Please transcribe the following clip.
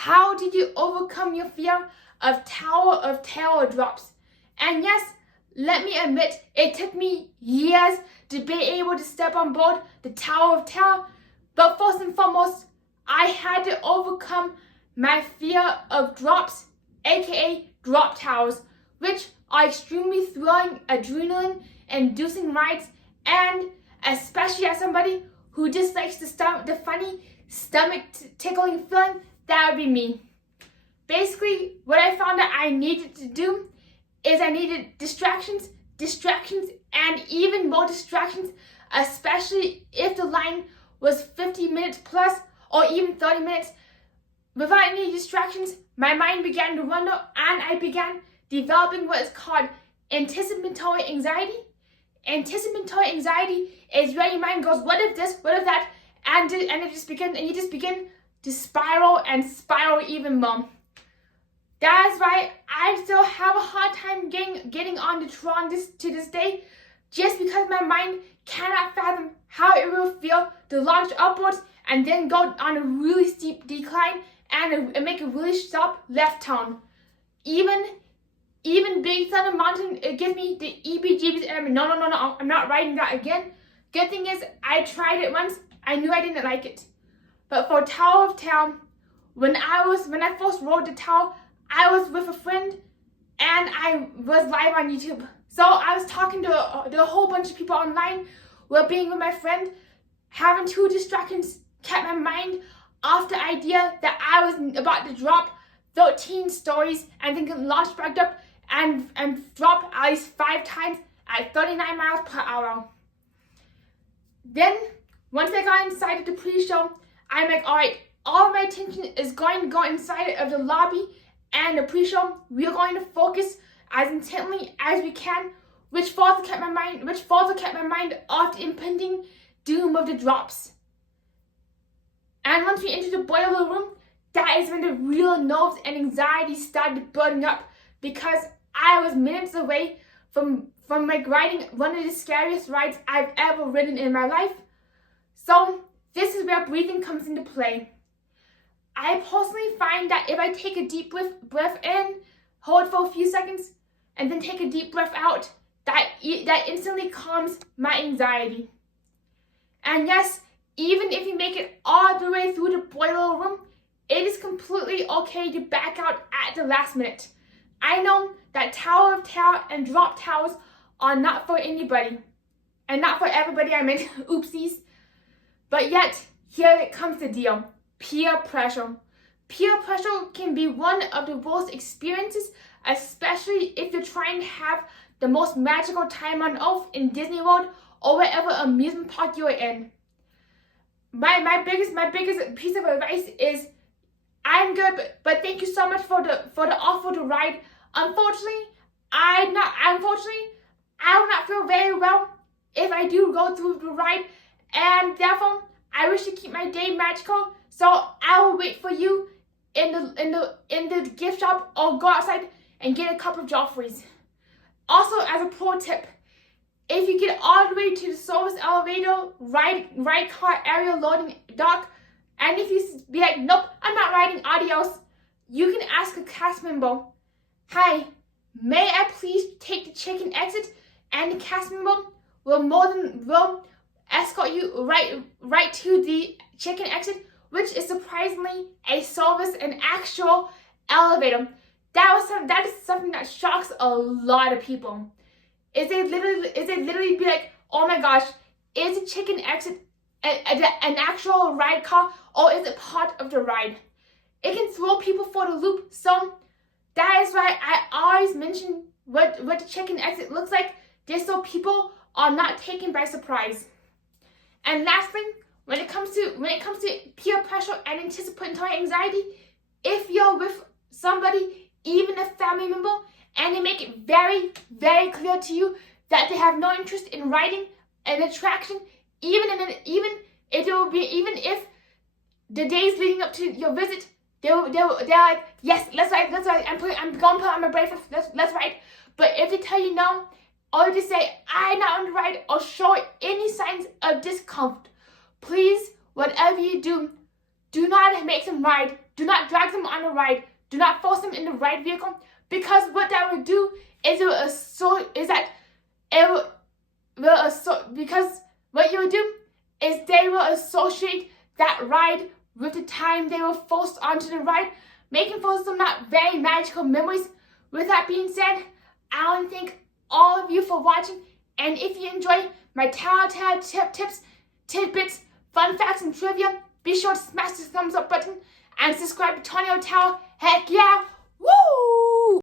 How did you overcome your fear of Tower of Terror drops? And yes, let me admit, it took me years to be able to step on board the Tower of Terror, but first and foremost, I had to overcome my fear of drops, aka drop towers, which are extremely thrilling, adrenaline-inducing rides, and especially as somebody who dislikes the funny, stomach-tickling feeling, that would be me. Basically, what I found that I needed to do is I needed distractions, and even more distractions, especially if the line was 50 minutes plus or even 30 minutes. Without any distractions, my mind began to wander and I began developing what is called anticipatory anxiety. Anticipatory anxiety is where your mind goes, what if this, what if that, and you just begin to spiral even more. That is why I still have a hard time getting on the Tron to this day, just because my mind cannot fathom how it will feel to launch upwards and then go on a really steep decline and make a really sharp left turn. Even Big Thunder Mountain, it gives me the EBGBs and I'm no, I'm not riding that again. Good thing is, I tried it once, I knew I didn't like it. But for Tower of Terror, when I first rode the tower, I was with a friend and I was live on YouTube. So I was talking to a whole bunch of people online while being with my friend. Having two distractions kept my mind off the idea that I was about to drop 13 stories and then launch back up and drop at least 5 times at 39 miles per hour. Then, once I got inside of the pre-show, I'm like, alright, all my attention is going to go inside of the lobby and the pre-show. We're going to focus as intently as we can, which further kept my mind off the impending doom of the drops. And once we entered the boiler room, that is when the real nerves and anxiety started building up, because I was minutes away from riding one of the scariest rides I've ever ridden in my life. So this is where breathing comes into play. I personally find that if I take a deep breath in, hold for a few seconds, and then take a deep breath out, that instantly calms my anxiety. And yes, even if you make it all the way through the boiler room, it is completely okay to back out at the last minute. I know that Tower of Terror and drop towers are not for anybody. And not for everybody, I meant oopsies. But yet, here comes the deal. Peer pressure. Peer pressure can be one of the worst experiences, especially if you're trying to have the most magical time on earth in Disney World or whatever amusement park you're in. My biggest piece of advice is, I'm good, but thank you so much for the offer to ride. Unfortunately, I will not feel very well if I do go through the ride, and therefore I wish to keep my day magical. So I will wait for you in the gift shop or go outside and get a couple of Joffreys. Also, as a pro tip, if you get all the way to the service elevator, ride car area loading dock, and if you be like, nope, I'm not riding, adios, you can ask a cast member, hi, may I please take the chicken exit? And the cast member will escort you right to the chicken exit, which is surprisingly a service and actual elevator. That is something that shocks a lot of people. Is they literally be like, oh my gosh, is the chicken exit an actual ride car, or is it part of the ride? It can throw people for the loop. So that is why I always mention what the chicken exit looks like, just so people are not taken by surprise. And lastly, when it comes to peer pressure and anticipatory anxiety, if you're with somebody, even a family member, and they make it very, very clear to you that they have no interest in riding an attraction, even if the days leading up to your visit, they're like, yes, let's ride. I'm going to put on my bracelet. Let's ride. But if they tell you no, or just say I'm not on the ride, or show any signs of discomfort, please, whatever you do, do not make them ride. Do not drag them on a ride. Do not force them in the ride vehicle, because what that will do is because what you will do is they will associate that ride with the time they were forced onto the ride, making for some not very magical memories. With that being said, I want to thank all of you for watching, and if you enjoy my Tower tips, tidbits, fun facts, and trivia, be sure to smash the thumbs up button and subscribe to Tonio Tower. Heck yeah! Woo!